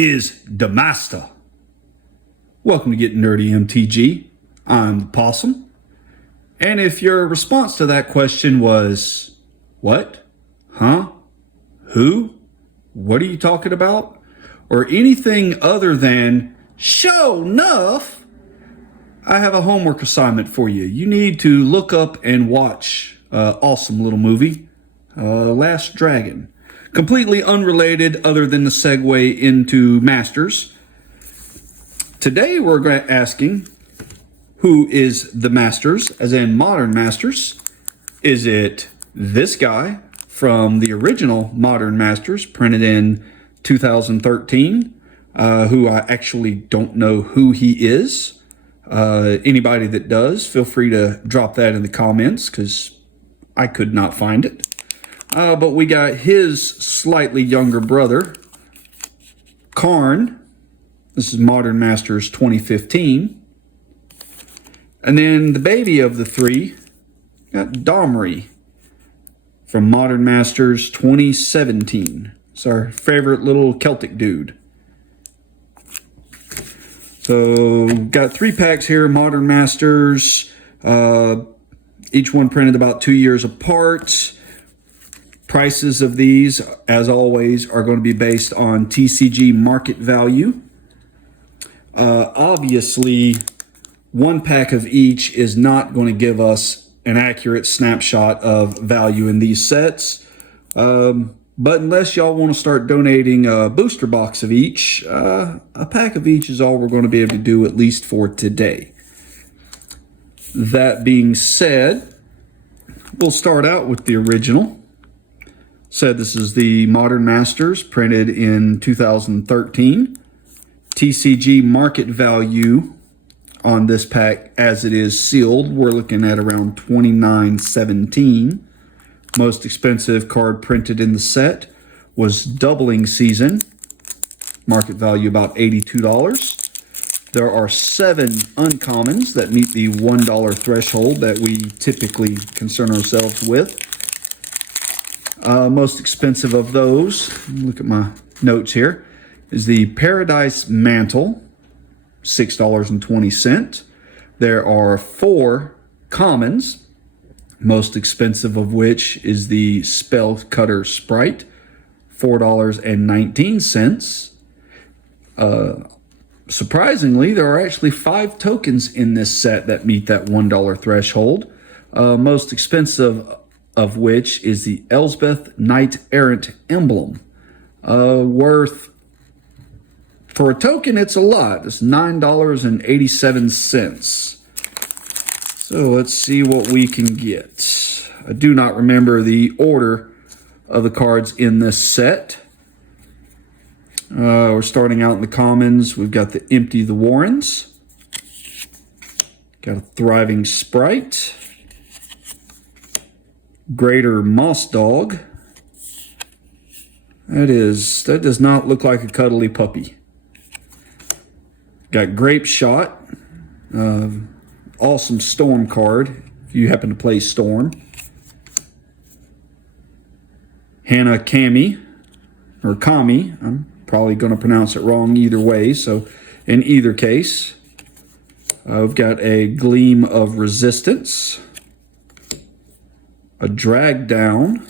is the master? Welcome to Get Nerdy MTG. I'm the Possum. And if your response to that question was, what? Huh? Who? What are you talking about? Or anything other than Shonuff, I have a homework assignment for you. You need to look up and watch an awesome little movie, Last Dragon. Completely unrelated other than the segue into Masters. Today we're asking, who is the Masters, as in modern Masters? Is it this guy from the original Modern Masters, printed in 2013, who I actually don't know who he is? Anybody that does, feel free to drop that in the comments, because I could not find it. But we got his slightly younger brother, Karn. This is Modern Masters 2015. And then the baby of the three, got Domri from Modern Masters 2017. It's our favorite little Celtic dude. So, got 3 packs here, Modern Masters. Each one printed about 2 years apart. Prices of these, as always, are going to be based on TCG market value. Obviously, 1 pack of each is not going to give us an accurate snapshot of value in these sets. But unless y'all want to start donating a booster box of each, a pack of each is all we're going to be able to do, at least for today. That being said, we'll start out with the original. Said this is the Modern Masters, printed in 2013. TCG market value on this pack, as it is sealed, we're looking at around $29.17. Most expensive card printed in the set was Doubling Season. Market value about $82. There are 7 uncommons that meet the $1 threshold that we typically concern ourselves with. Most expensive of those, look at my notes here, is the Paradise Mantle, $6.20. There are 4 commons, most expensive of which is the Spell Cutter Sprite, $4.19. Surprisingly, there are actually 5 tokens in this set that meet that $1 threshold. Most expensive of which is the Elspeth Knight Errant Emblem. Worth, for a token, it's a lot. It's $9.87. So let's see what we can get. I do not remember the order of the cards in this set. We're starting out in the commons. We've got the Empty the Warrens. Got a Thriving Sprite. Greater Moss Dog. That does not look like a cuddly puppy. Got Grape Shot. Awesome Storm card, if you happen to play Storm. Hannah Kami, or Kami. I'm probably going to pronounce it wrong either way, so in either case, I've got a Gleam of Resistance, a Drag Down,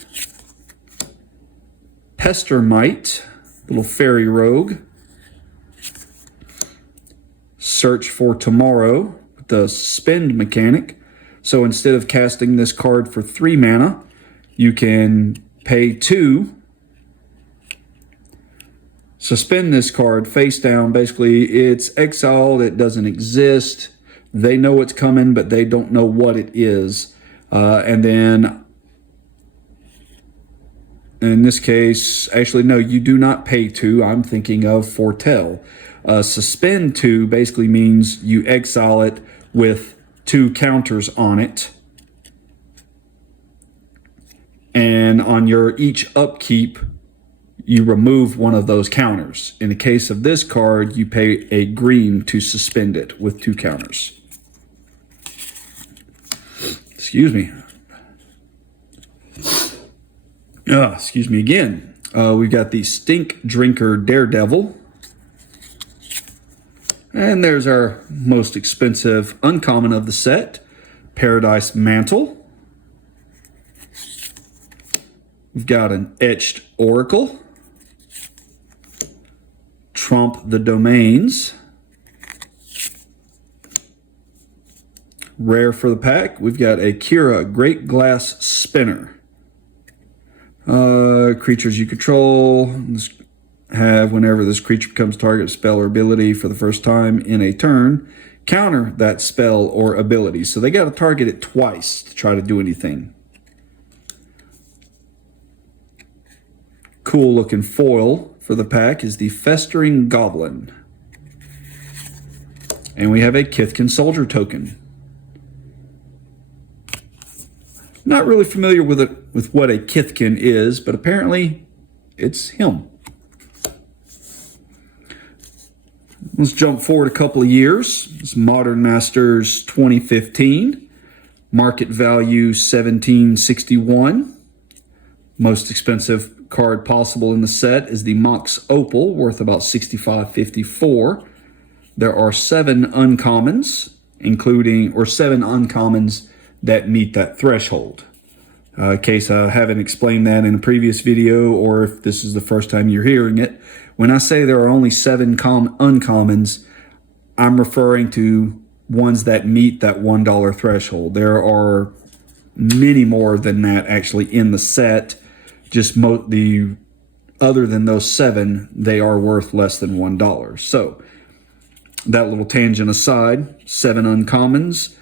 Pestermite, little fairy rogue, Search for Tomorrow, the Suspend mechanic. So instead of casting this card for 3 mana, you can pay 2, suspend this card face down. Basically, it's exiled, it doesn't exist. They know it's coming, but they don't know what it is. And then, in this case, actually, no, you do not pay 2. I'm thinking of Foretell. Suspend 2 basically means you exile it with 2 counters on it. And on your each upkeep, you remove one of those counters. In the case of this card, you pay a green to suspend it with 2 counters. Excuse me. Excuse me again. We've got the Stink Drinker Daredevil. And there's our most expensive uncommon of the set, Paradise Mantle. We've got an Etched Oracle, Trump the Domains. Rare for the pack, we've got a Kira Great Glass Spinner. Creatures you control have, whenever this creature becomes target of spell or ability for the first time in a turn, counter that spell or ability. So they got to target it twice to try to do anything. Cool looking foil for the pack is the Festering Goblin. And we have a Kithkin Soldier token. Not really familiar with what a Kithkin is, but apparently it's him. Let's jump forward a couple of years. It's Modern Masters 2015. Market value 1761. Most expensive card possible in the set is the Mox Opal, worth about $65.54. There are 7 uncommons, seven uncommons that meet that threshold. In case I haven't explained that in a previous video, or if this is the first time you're hearing it, when I say there are only 7 uncommons, I'm referring to ones that meet that $1 threshold. There are many more than that actually in the set. Just other than those 7, they are worth less than $1. So that little tangent aside, 7 uncommons.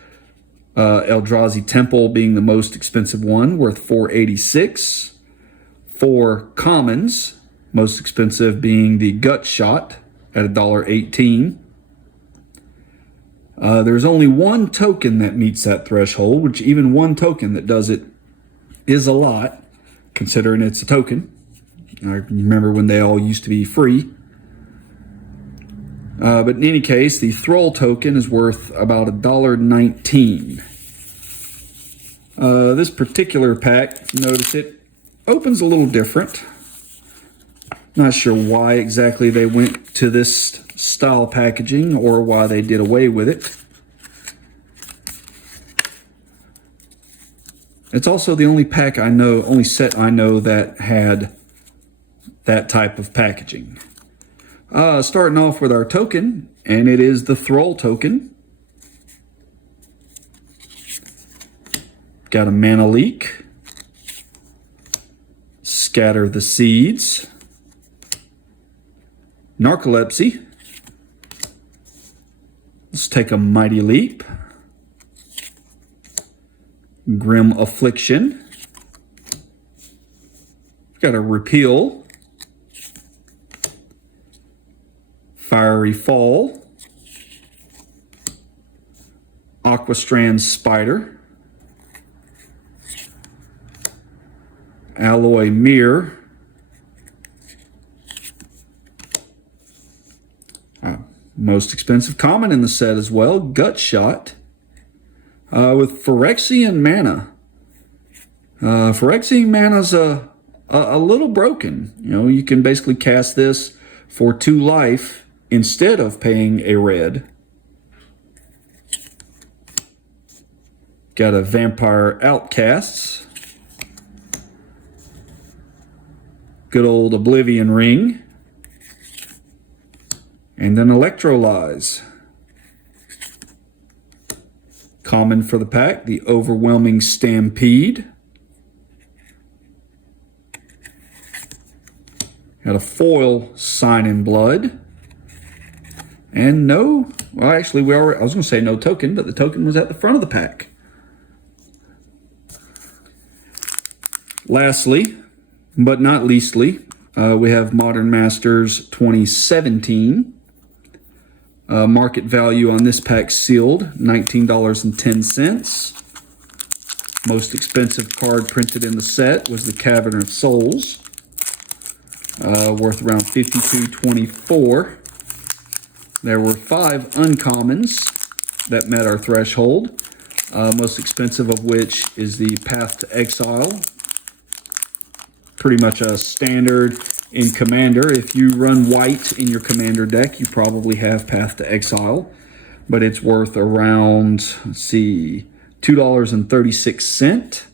Eldrazi Temple being the most expensive one, worth $4.86. 4 commons, most expensive being the Gut Shot at $1.18. There's only 1 token that meets that threshold, which even 1 token that does it is a lot, considering it's a token. I remember when they all used to be free. But in any case, the Thrall token is worth about $1.19. This particular pack, notice it opens a little different. Not sure why exactly they went to this style packaging or why they did away with it. It's also the only set I know that had that type of packaging. Starting off with our token, and it is the Thrall token. Got a Mana Leak, Scatter the Seeds, Narcolepsy. Let's take a Mighty Leap, Grim Affliction. Got a Repeal, Fiery Fall, Aquastrand Spider, Alloy Mirror, most expensive common in the set as well, Gut Shot, with Phyrexian Mana. Phyrexian Mana's a little broken. You know, you can basically cast this for 2 life instead of paying a red. Got a Vampire Outcasts. Good old Oblivion Ring. And then Electrolyze. Common for the pack, the Overwhelming Stampede. Got a foil Sign in Blood. And I was going to say no token, but the token was at the front of the pack. Lastly, but not leastly, we have Modern Masters 2017. Market value on this pack sealed, $19.10. Most expensive card printed in the set was the Cavern of Souls, worth around $52.24. There were 5 uncommons that met our threshold, most expensive of which is the Path to Exile. Pretty much a standard In Commander, if you run white in your Commander deck, you probably have Path to Exile, but it's worth around, let's see, $2.36.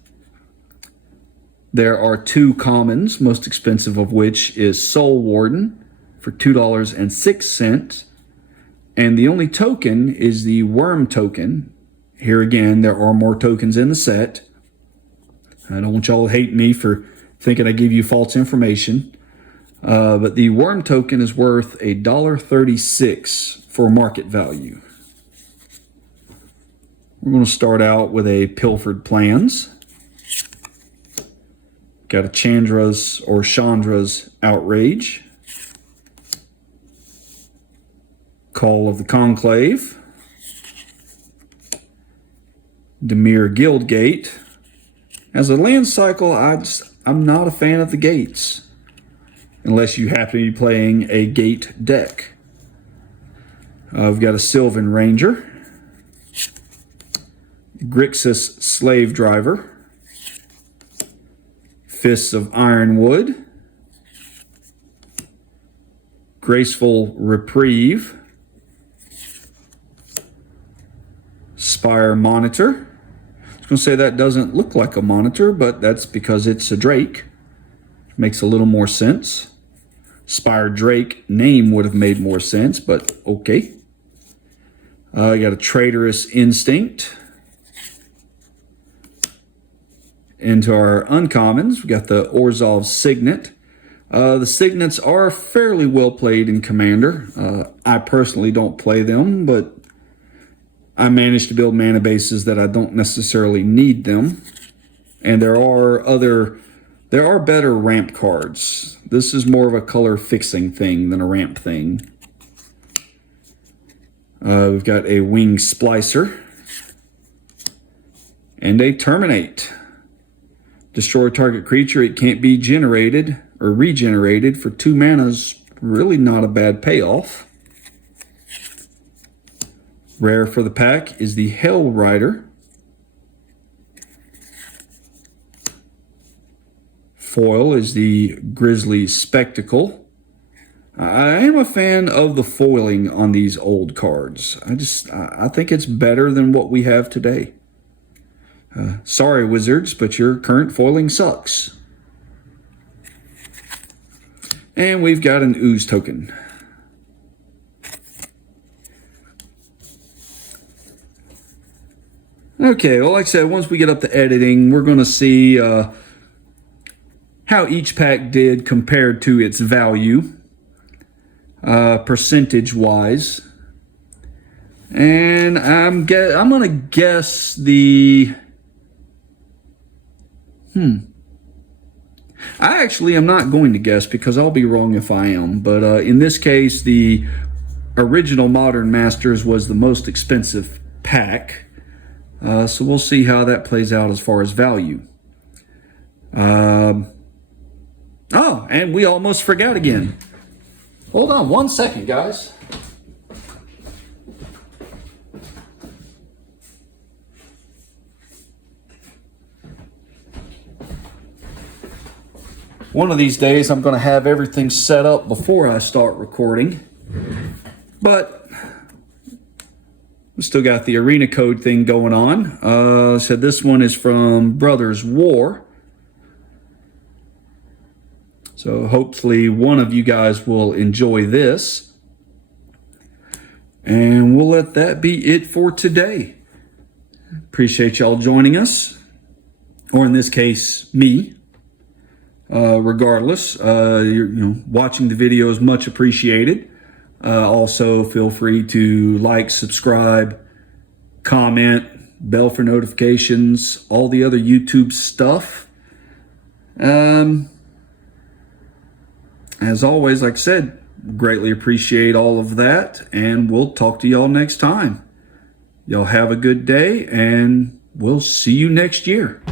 There are 2 commons, most expensive of which is Soul Warden for $2.06. And the only token is the Worm token. Here again, there are more tokens in the set. I don't want y'all to hate me for thinking I give you false information. But the Worm token is worth $1.36 for market value. We're going to start out with a Pilfered Plans. Got a Chandra's or Chandra's Outrage. Call of the Conclave. Dimir Guildgate. As a land cycle, I'm not a fan of the gates, unless you happen to be playing a gate deck. I've got a Sylvan Ranger, Grixis Slave Driver, Fists of Ironwood, Graceful Reprieve, Spire Monitor. I was going to say that doesn't look like a monitor, but that's because it's a Drake. Makes a little more sense. Spire Drake name would have made more sense, but okay. I got a Traitorous Instinct. Into our uncommons, we got the Orzhov Signet. The Signets are fairly well played in Commander. I personally don't play them, but I managed to build mana bases that I don't necessarily need them. And there are better ramp cards. This is more of a color fixing thing than a ramp thing. We've got a Wing Splicer and a Terminate. Destroy target creature. It can't be generated or regenerated for 2 mana is really not a bad payoff. Rare for the pack is the Hell Rider. Foil is the Grizzly Spectacle. I am a fan of the foiling on these old cards. I think it's better than what we have today. Sorry, Wizards, but your current foiling sucks. And we've got an Ooze token. Okay, well, like I said, once we get up to editing, we're going to see how each pack did compared to its value, percentage-wise. And I'm going to guess the... I actually am not going to guess because I'll be wrong if I am. But in this case, the original Modern Masters was the most expensive pack. So we'll see how that plays out as far as value. Oh, and we almost forgot again. Hold on 1 second, guys. One of these days, I'm going to have everything set up before I start recording. But we still got the arena code thing going on. So this one is from Brothers War. So hopefully one of you guys will enjoy this. And we'll let that be it for today. Appreciate y'all joining us. Or in this case, me. Regardless, watching the video is much appreciated. Also, feel free to like, subscribe, comment, bell for notifications, all the other YouTube stuff. As always, like I said, greatly appreciate all of that, and we'll talk to y'all next time. Y'all have a good day, and we'll see you next year.